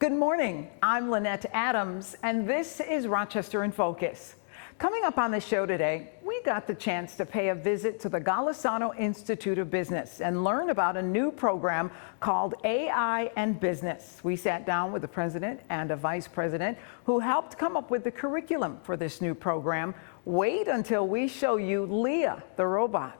Good morning, I'm Lynette Adams, and this is Rochester in Focus. Coming up on the show today, we got the chance to pay a visit to the Golisano Institute of Business and learn about a new program called AI and Business. We sat down with the president and a vice president who helped come up with the curriculum for this new program. Wait until we show you Leah, the robot.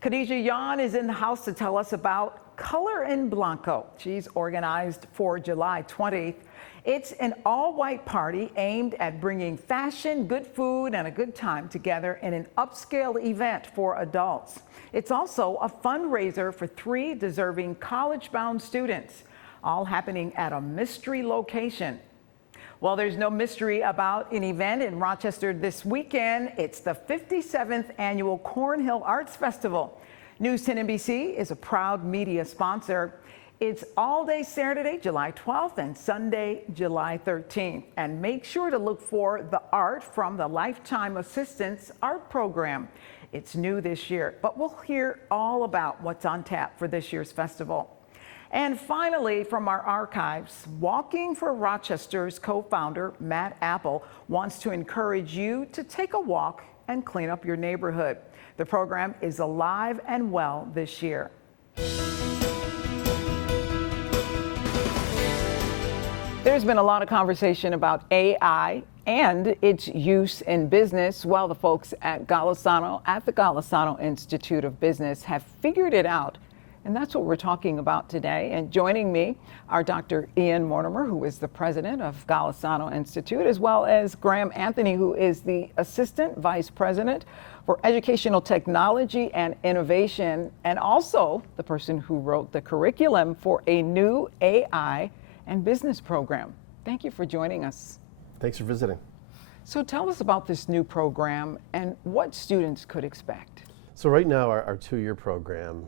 Khadijah Yan is in the house to tell us about Color in Blanco. She's organized for July 20th. It's an all-white party aimed at bringing fashion, good food, and a good time together in an upscale event for adults. It's also a fundraiser for 3 deserving college-bound students, all happening at a mystery location. Well, there's no mystery about an event in Rochester this weekend. It's the 57th annual Cornhill Arts Festival. News 10 NBC is a proud media sponsor. It's all day Saturday, July 12th and Sunday, July 13th. And make sure to look for the art from the Lifetime Assistance Art Program. It's new this year, but we'll hear all about what's on tap for this year's festival. And finally, from our archives, Walking for Rochester's co-founder, Matt Apple, wants to encourage you to take a walk and clean up your neighborhood. The program is alive and well this year. There's been a lot of conversation about AI and its use in business. Well, the folks at the Golisano Institute of Business have figured it out. And that's what we're talking about today. And joining me are Dr. Ian Mortimer, who is the president of Golisano Institute, as well as Graham Anthony, who is the assistant vice president for educational technology and innovation, and also the person who wrote the curriculum for a new AI and business program. Thank you for joining us. Thanks for visiting. So tell us about this new program and what students could expect. So right now our 2-year program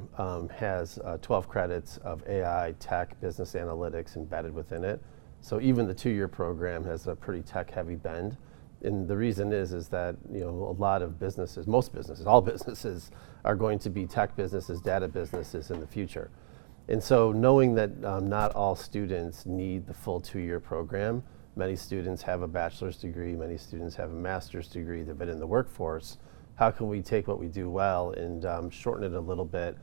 has 12 credits of AI, tech, business analytics embedded within it. So even the 2-year program has a pretty tech-heavy bend. And the reason is that, you know, a lot of businesses, most businesses, all businesses are going to be tech businesses, data businesses in the future. And so knowing that not all students need the full 2-year program, many students have a bachelor's degree, many students have a master's degree, they've been in the workforce. How can we take what we do well and shorten it a little bit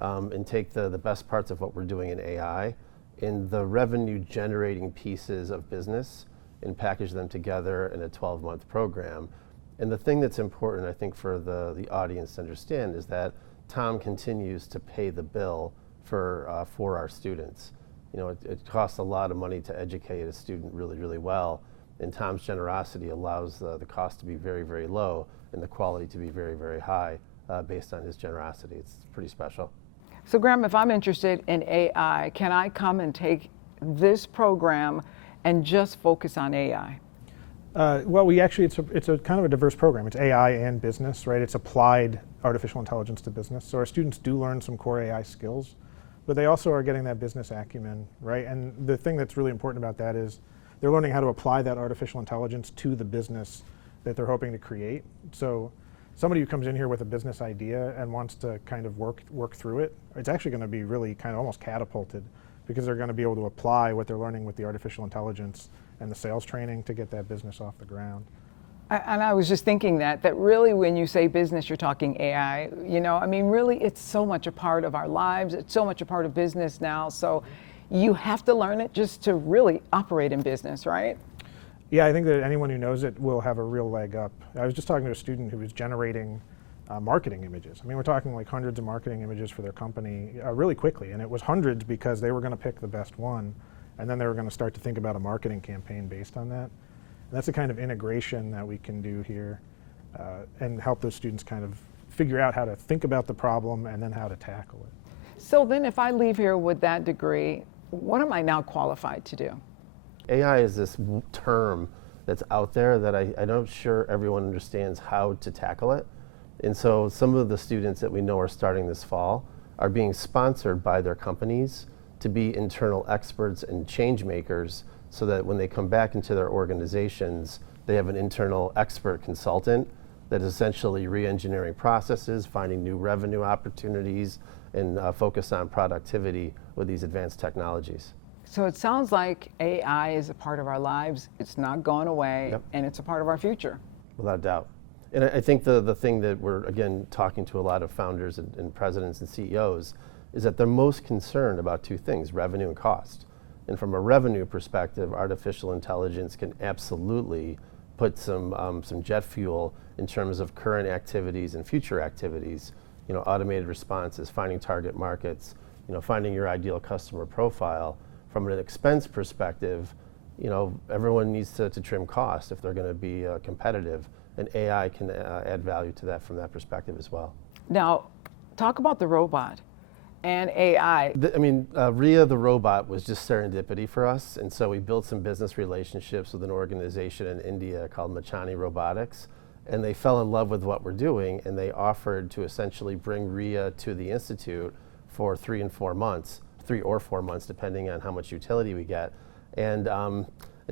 and take the best parts of what we're doing in AI and the revenue generating pieces of business and package them together in a 12-month program. And the thing that's important, I think, for the audience to understand is that Tom continues to pay the bill for our students. You know, it costs a lot of money to educate a student really, really well. And Tom's generosity allows the cost to be very, very low and the quality to be very, very high based on his generosity. It's pretty special. So Graham, if I'm interested in AI, can I come and take this program and just focus on AI? Well, it's a kind of a diverse program. It's AI and business, right? It's applied artificial intelligence to business. So our students do learn some core AI skills, but they also are getting that business acumen, right? And the thing that's really important about that is they're learning how to apply that artificial intelligence to the business that they're hoping to create. So somebody who comes in here with a business idea and wants to kind of work through it, it's actually going to be really kind of almost catapulted because they're going to be able to apply what they're learning with the artificial intelligence and the sales training to get that business off the ground. And I was just thinking that really when you say business, you're talking AI. You know, I mean, really, it's so much a part of our lives. It's so much a part of business now. So you have to learn it just to really operate in business, right? Yeah, I think that anyone who knows it will have a real leg up. I was just talking to a student who was generating marketing images. I mean, we're talking like hundreds of marketing images for their company really quickly. And it was hundreds because they were going to pick the best one. And then they were going to start to think about a marketing campaign based on that. And that's the kind of integration that we can do here and help those students kind of figure out how to think about the problem and then how to tackle it. So then if I leave here with that degree, what am I now qualified to do? AI is this term that's out there that I'm not sure everyone understands how to tackle it. And so some of the students that we know are starting this fall are being sponsored by their companies to be internal experts and change makers so that when they come back into their organizations, they have an internal expert consultant that is essentially re-engineering processes, finding new revenue opportunities, and focus on productivity with these advanced technologies. So it sounds like AI is a part of our lives. It's not going away, Yep. and it's a part of our future. Without doubt. And I think the thing that we're, again, talking to a lot of founders and presidents and CEOs is that they're most concerned about two things, revenue and cost. And from a revenue perspective, artificial intelligence can absolutely put some jet fuel in terms of current activities and future activities, automated responses, finding target markets, finding your ideal customer profile. From an expense perspective, everyone needs to trim costs if they're going to be competitive, and AI can add value to that from that perspective as well. Now, talk about the robot and AI. Ria the robot was just serendipity for us, and so we built some business relationships with an organization in India called Machani Robotics, and they fell in love with what we're doing, and they offered to essentially bring Ria to the Institute for 3 or 4 months, depending on how much utility we get. And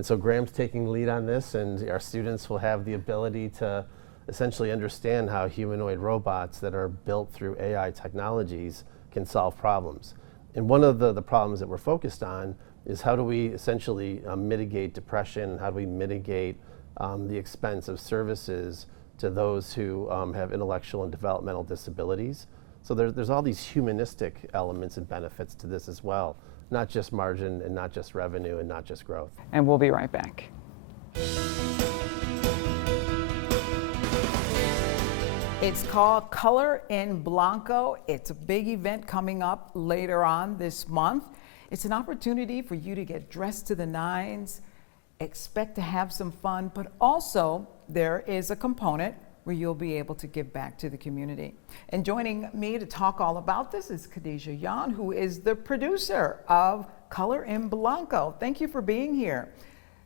so Graham's taking lead on this, and our students will have the ability to essentially understand how humanoid robots that are built through AI technologies can solve problems. And one of the problems that we're focused on is how do we essentially mitigate depression, and how do we mitigate the expense of services to those who have intellectual and developmental disabilities. So there's all these humanistic elements and benefits to this as well, not just margin and not just revenue and not just growth. And we'll be right back. It's called Color in Blanco. It's a big event coming up later on this month. It's an opportunity for you to get dressed to the nines, expect to have some fun, but also there is a component where you'll be able to give back to the community. And joining me to talk all about this is Khadijah Yan, who is the producer of Color in Blanco. Thank you for being here.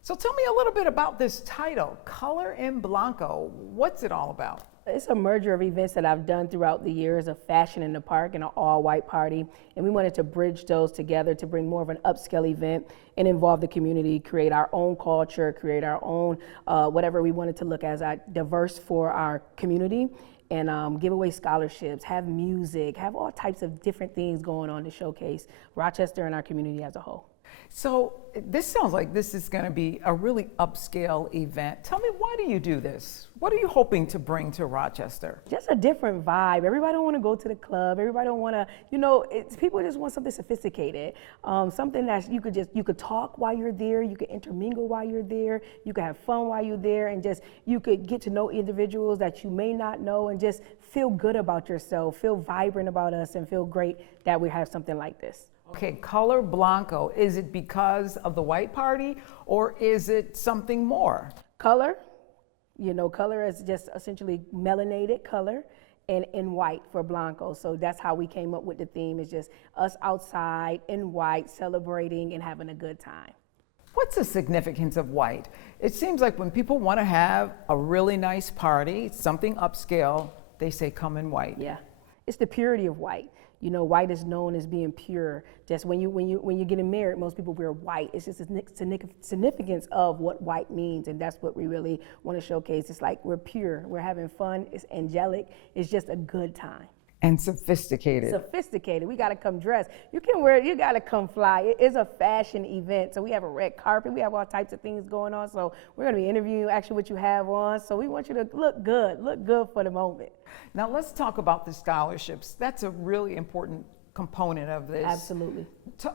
So tell me a little bit about this title, Color in Blanco. What's it all about? It's a merger of events that I've done throughout the years of Fashion in the Park and an all-white party, and we wanted to bridge those together to bring more of an upscale event and involve the community, create our own culture, create our own whatever we wanted to look as diverse for our community, and give away scholarships, have music, have all types of different things going on to showcase Rochester and our community as a whole. So this sounds like this is going to be a really upscale event. Tell me, why do you do this? What are you hoping to bring to Rochester? Just a different vibe. Everybody don't want to go to the club. Everybody don't want to, people just want something sophisticated. Something that you could talk while you're there, you could intermingle while you're there, you could have fun while you're there, and you could get to know individuals that you may not know and just feel good about yourself, feel vibrant about us, and feel great that we have something like this. Okay, Color Blanco, is it because of the white party or is it something more? Color, color is just essentially melanated color and in white for Blanco. So that's how we came up with the theme, is just us outside in white, celebrating and having a good time. What's the significance of white? It seems like when people want to have a really nice party, something upscale, they say come in white. Yeah, it's the purity of white. White is known as being pure. Just when you're getting married, most people wear white. It's just the significance of what white means, and that's what we really want to showcase. It's like we're pure, we're having fun, it's angelic, it's just a good time. And sophisticated. Sophisticated. We got to come dressed. You got to come fly. It is a fashion event. So we have a red carpet. We have all types of things going on. So we're going to be interviewing actually what you have on. So we want you to look good for the moment. Now let's talk about the scholarships. That's a really important component of this. Absolutely.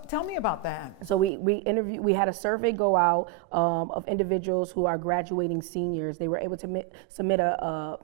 Tell me about that. So we had a survey go out of individuals who are graduating seniors. They were able to submit a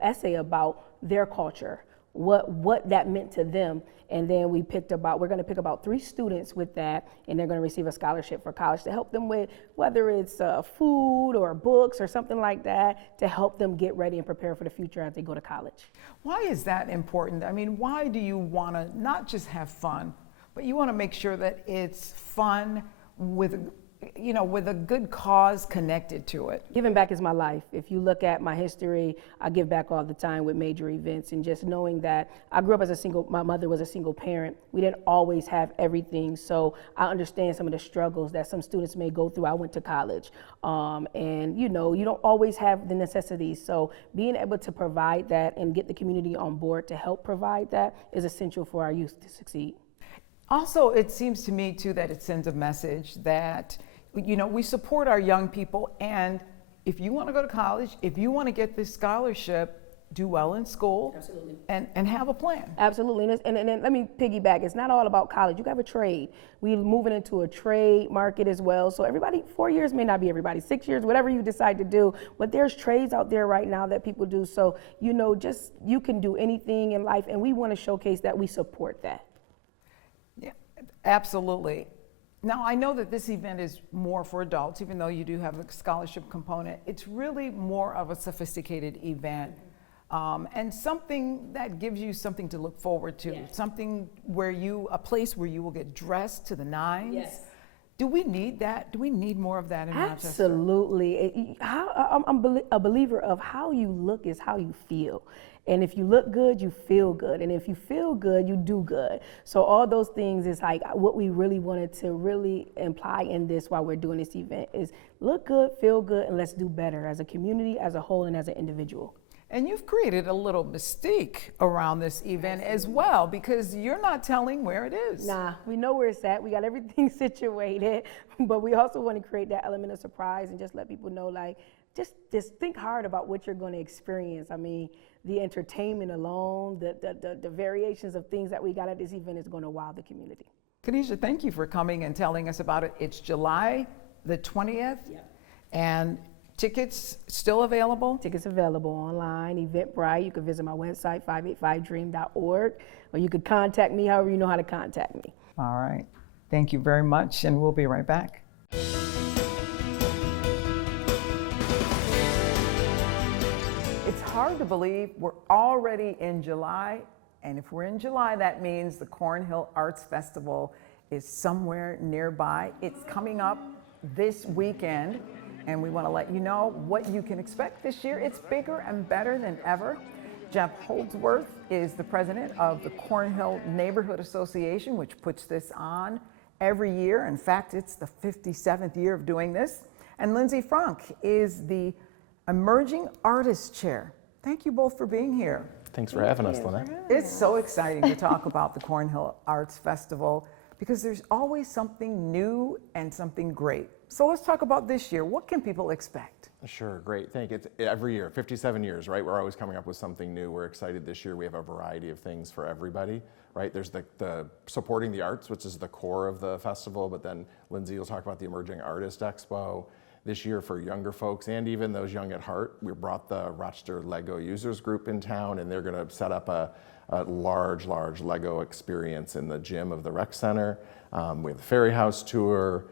essay about their culture, what that meant to them, and then we're going to pick about 3 students with that, and they're going to receive a scholarship for college to help them with whether it's food or books or something like that, to help them get ready and prepare for the future as they go to college. Why is that important? I mean, why do you want to not just have fun, but you want to make sure that it's fun with a good cause connected to it? Giving back is my life. If you look at my history, I give back all the time with major events, and just knowing that I grew up my mother was a single parent. We didn't always have everything, so I understand some of the struggles that some students may go through. I went to college, and you don't always have the necessities, so being able to provide that and get the community on board to help provide that is essential for our youth to succeed. Also, it seems to me too that it sends a message that, we support our young people, and if you want to go to college, if you want to get this scholarship, do well in school. Absolutely. And have a plan. Absolutely, and let me piggyback. It's not all about college. You have a trade. We're moving into a trade market as well. So everybody, 4 years may not be everybody, 6 years, whatever you decide to do. But there's trades out there right now that people do. So just you can do anything in life, and we want to showcase that we support that. Yeah, absolutely. Now, I know that this event is more for adults, even though you do have a scholarship component. It's really more of a sophisticated event. And something that gives you something to look forward to, Yes. something a place where you will get dressed to the nines. Yes. Do we need that? Do we need more of that in Rochester? Absolutely. I'm a believer of how you look is how you feel. And if you look good, you feel good. And if you feel good, you do good. So all those things is like what we really wanted to really imply in this while we're doing this event is look good, feel good, and let's do better as a community, as a whole, and as an individual. And you've created a little mystique around this event as well, because you're not telling where it is. Nah, we know where it's at. We got everything situated, but we also want to create that element of surprise and just let people know, like, just think hard about what you're going to experience. I mean, the entertainment alone, the variations of things that we got at this event is going to wow the community. Khadijah, thank you for coming and telling us about it. It's July the 20th, and tickets still available? Tickets available online, Eventbrite. You can visit my website, 585dream.org, or you could contact me however you know how to contact me. All right. Thank you very much, and we'll be right back. It's hard to believe we're already in July, and if we're in July, that means the Cornhill Arts Festival is somewhere nearby. It's coming up this weekend, and we want to let you know what you can expect this year. It's bigger and better than ever. Jeff Holdsworth is the president of the Cornhill Neighborhood Association, which puts this on every year. In fact, it's the 57th year of doing this. And Lindsay Frank is the Emerging Artist Chair. Thank you both for being here. Thanks for having us, Lynette. It's so exciting to talk about the Cornhill Arts Festival because there's always something new and something great. So let's talk about this year. What can people expect? Sure, great. Thank you. It's every year, 57 years, right? We're always coming up with something new. We're excited this year. We have a variety of things for everybody, right? There's the supporting the arts, which is the core of the festival, but then Lindsay will talk about the Emerging Artist Expo. This year for younger folks and even those young at heart, we brought the Rochester Lego Users Group in town, and they're going to set up a large Lego experience in the gym of the rec center. We have the Ferry House tour,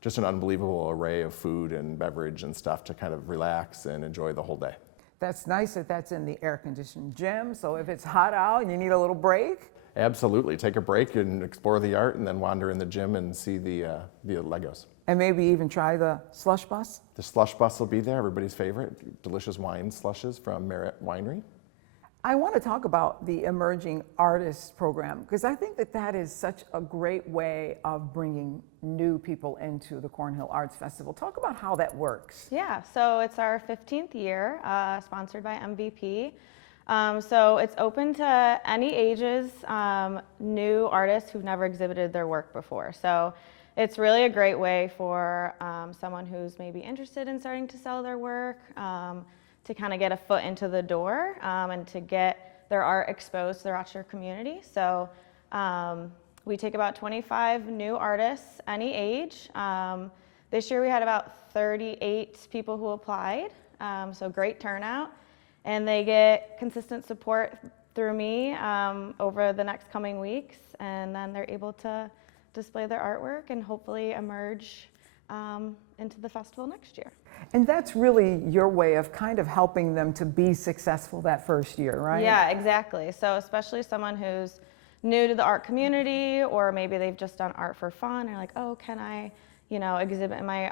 just an unbelievable array of food and beverage and stuff to kind of relax and enjoy the whole day. That's nice that that's in the air-conditioned gym, so if it's hot out and you need a little break. Absolutely, take a break and explore the art and then wander in the gym and see the Legos. And maybe even try the slush bus. The slush bus will be there, everybody's favorite, delicious wine slushes from Merritt Winery. I want to talk about the Emerging Artists Program because I think that is such a great way of bringing new people into the Cornhill Arts Festival. Talk about how that works. Yeah, so it's our 15th year, sponsored by MVP. So it's open to any ages, new artists who've never exhibited their work before. So it's really a great way for someone who's maybe interested in starting to sell their work, to kind of get a foot into the door and to get their art exposed to the Rochester community. So we take about 25 new artists, any age. This year we had about 38 people who applied, so great turnout. And they get consistent support through me over the next coming weeks, and then they're able to display their artwork and hopefully emerge into the festival next year. And that's really your way of kind of helping them to be successful that first year, right? Yeah, exactly. So especially someone who's new to the art community, or maybe they've just done art for fun, and like, oh, can I, exhibit my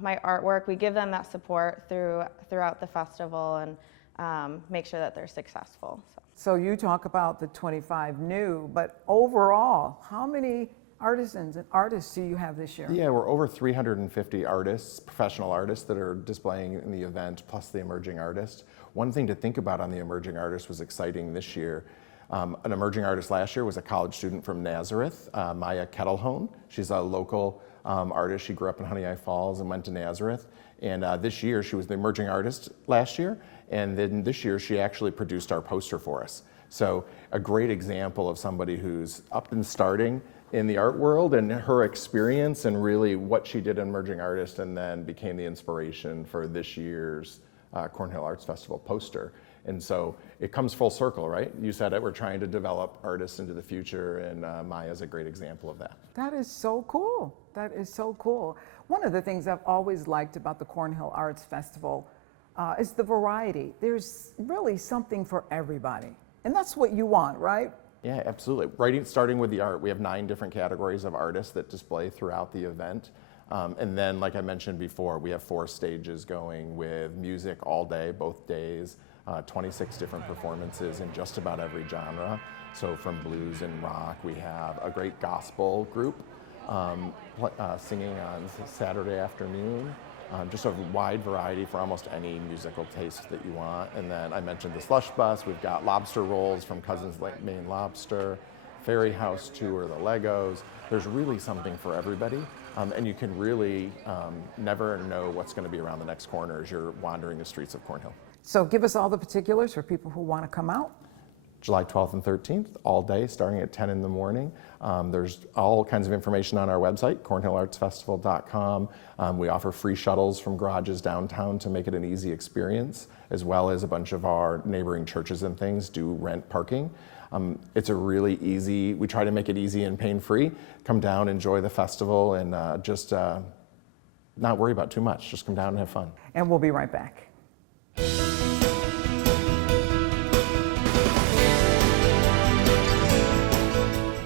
my artwork? We give them that support throughout the festival and make sure that they're successful. So you talk about the 25 new, but overall, how many artisans and artists do you have this year? Yeah, we're over 350 artists, professional artists that are displaying in the event, plus the emerging artist. One thing to think about on the emerging artist was exciting this year. An emerging artist last year was a college student from Nazareth, Maya Kettlehone. She's a local artist. She grew up in Honey Eye Falls and went to Nazareth. And this year, she was the emerging artist last year. And then this year, she actually produced our poster for us. So a great example of somebody who's up and starting in the art world, and her experience and really what she did in emerging artist, and then became the inspiration for this year's Cornhill Arts Festival poster. And so it comes full circle, right? You said it, we're trying to develop artists into the future, and Maya's a great example of that. That is so cool. That is so cool. One of the things I've always liked about the Cornhill Arts Festival is the variety. There's really something for everybody. And that's what you want, right? Yeah, absolutely. Starting with the art, we have 9 different categories of artists that display throughout the event. And then, like I mentioned before, we have 4 stages going with music all day, both days, 26 different performances in just about every genre. So from blues and rock, we have a great gospel group singing on Saturday afternoon. Just a wide variety for almost any musical taste that you want. And then I mentioned the slush bus. We've got lobster rolls from Cousins Maine Lobster, Fairy House Tour, the Legos. There's really something for everybody. And you can really never know what's going to be around the next corner as you're wandering the streets of Cornhill. So give us all the particulars for people who want to come out. July 12th and 13th, all day, starting at 10 in the morning. There's all kinds of information on our website, cornhillartsfestival.com. We offer free shuttles from garages downtown to make it an easy experience, as well as a bunch of our neighboring churches and things do rent parking. It's a really easy, we try to make it easy and pain-free. Come down, enjoy the festival, and just not worry about too much. Just come down and have fun. And we'll be right back.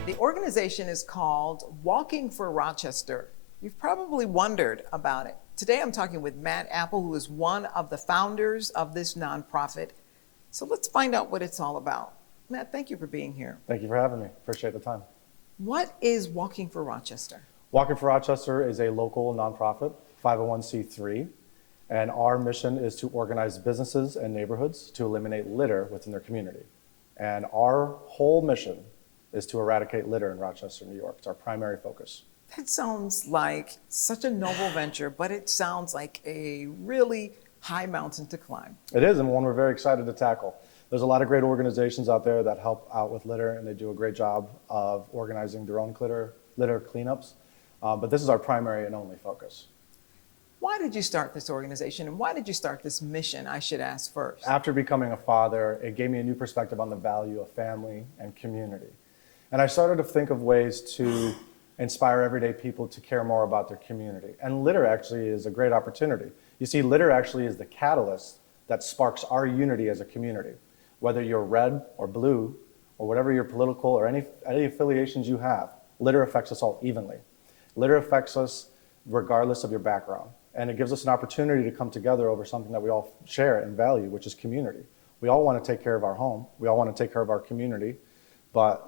The organization is called Walking for Rochester. You've probably wondered about it. Today I'm talking with Matt Apple, who is one of the founders of this nonprofit. So let's find out what it's all about. Matt, thank you for being here. Thank you for having me. Appreciate the time. What is Walking for Rochester? Walking for Rochester is a local nonprofit, 501c3, and our mission is to organize businesses and neighborhoods to eliminate litter within their community. And our whole mission is to eradicate litter in Rochester, New York. It's our primary focus. That sounds like such a noble venture, but it sounds like a really high mountain to climb. It is, and one we're very excited to tackle. There's a lot of great organizations out there that help out with litter, and they do a great job of organizing their own litter cleanups. But this is our primary and only focus. Why did you start this organization, and why did you start this mission, I should ask first? After becoming a father, it gave me a new perspective on the value of family and community. And I started to think of ways to inspire everyday people to care more about their community. And litter actually is a great opportunity. You see, litter actually is the catalyst that sparks our unity as a community. Whether you're red or blue, or whatever your political or any affiliations you have, litter affects us all evenly. Litter affects us regardless of your background. And it gives us an opportunity to come together over something that we all share and value, which is community. We all want to take care of our home. We all want to take care of our community. But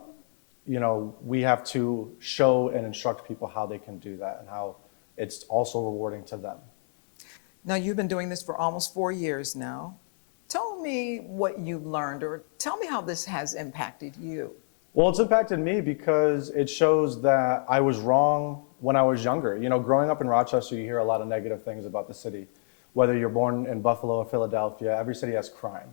we have to show and instruct people how they can do that and how it's also rewarding to them. Now, you've been doing this for almost 4 years now. Tell me what you've learned, or tell me how this has impacted you. Well, it's impacted me because it shows that I was wrong when I was younger. Growing up in Rochester, you hear a lot of negative things about the city. Whether you're born in Buffalo or Philadelphia, every city has crime.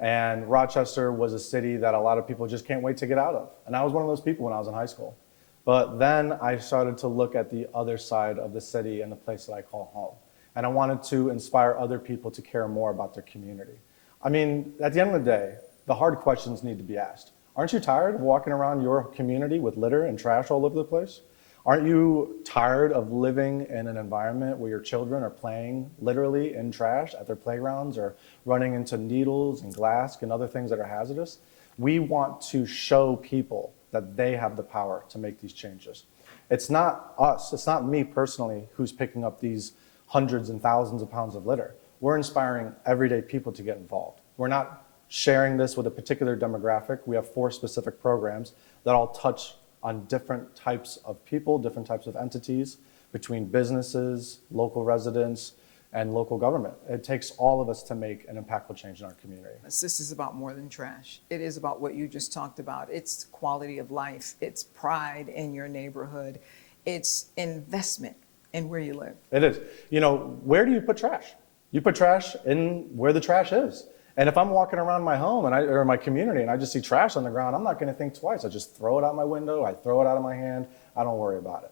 And Rochester was a city that a lot of people just can't wait to get out of. And I was one of those people when I was in high school. But then I started to look at the other side of the city and the place that I call home. And I wanted to inspire other people to care more about their community. I mean, at the end of the day, the hard questions need to be asked. Aren't you tired of walking around your community with litter and trash all over the place? Aren't you tired of living in an environment where your children are playing literally in trash at their playgrounds or running into needles and glass and other things that are hazardous? We want to show people that they have the power to make these changes. It's not us, it's not me personally who's picking up these hundreds and thousands of pounds of litter. We're inspiring everyday people to get involved. We're not sharing this with a particular demographic. We have 4 specific programs that all touch on different types of people, different types of entities, between businesses, local residents, and local government. It takes all of us to make an impactful change in our community. This is about more than trash. It is about what you just talked about. It's quality of life. It's pride in your neighborhood. It's investment in where you live. It is. You know, where do you put trash? You put trash in where the trash is. And if I'm walking around my home or my community and I just see trash on the ground, I'm not going to think twice. I just throw it out my window. I throw it out of my hand. I don't worry about it.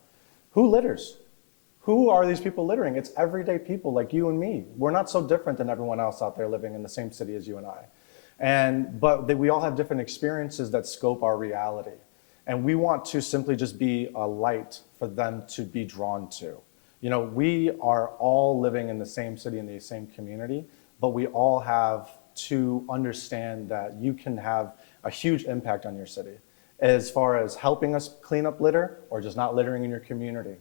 Who litters? Who are these people littering? It's everyday people like you and me. We're not so different than everyone else out there living in the same city as you and I. But we all have different experiences that scope our reality. And we want to simply just be a light for them to be drawn to. You know, we are all living in the same city, in the same community, but we all have to understand that you can have a huge impact on your city as far as helping us clean up litter or just not littering in your community.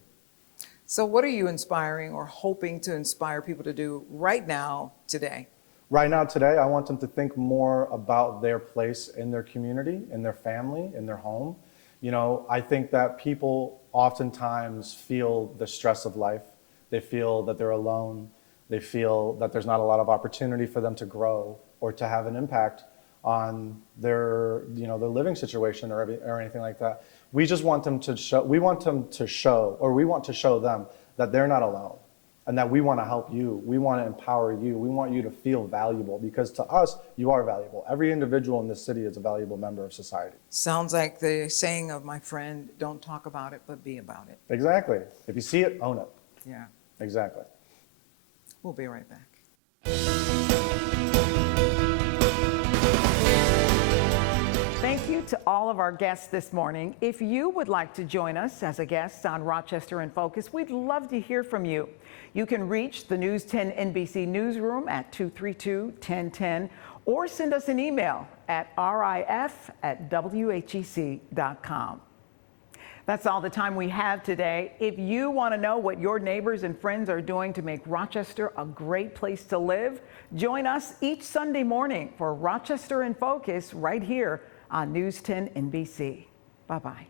So what are you inspiring or hoping to inspire people to do right now, today? Right now, today, I want them to think more about their place in their community, in their family, in their home. You know, I think that people oftentimes feel the stress of life. They feel that they're alone. They feel that there's not a lot of opportunity for them to grow or to have an impact on their, you know, their living situation or anything like that. We just want them to show, we want to show them that they're not alone and that we want to help you. We want to empower you. We want you to feel valuable because to us, you are valuable. Every individual in this city is a valuable member of society. Sounds like the saying of my friend, don't talk about it, but be about it. Exactly. If you see it, own it. Yeah. Exactly. We'll be right back. Thank you to all of our guests this morning. If you would like to join us as a guest on Rochester in Focus, we'd love to hear from you. You can reach the News 10 NBC Newsroom at 232-1010 or send us an email at rif@whec.com. That's all the time we have today. If you want to know what your neighbors and friends are doing to make Rochester a great place to live, join us each Sunday morning for Rochester in Focus right here on News 10 NBC. Bye-bye.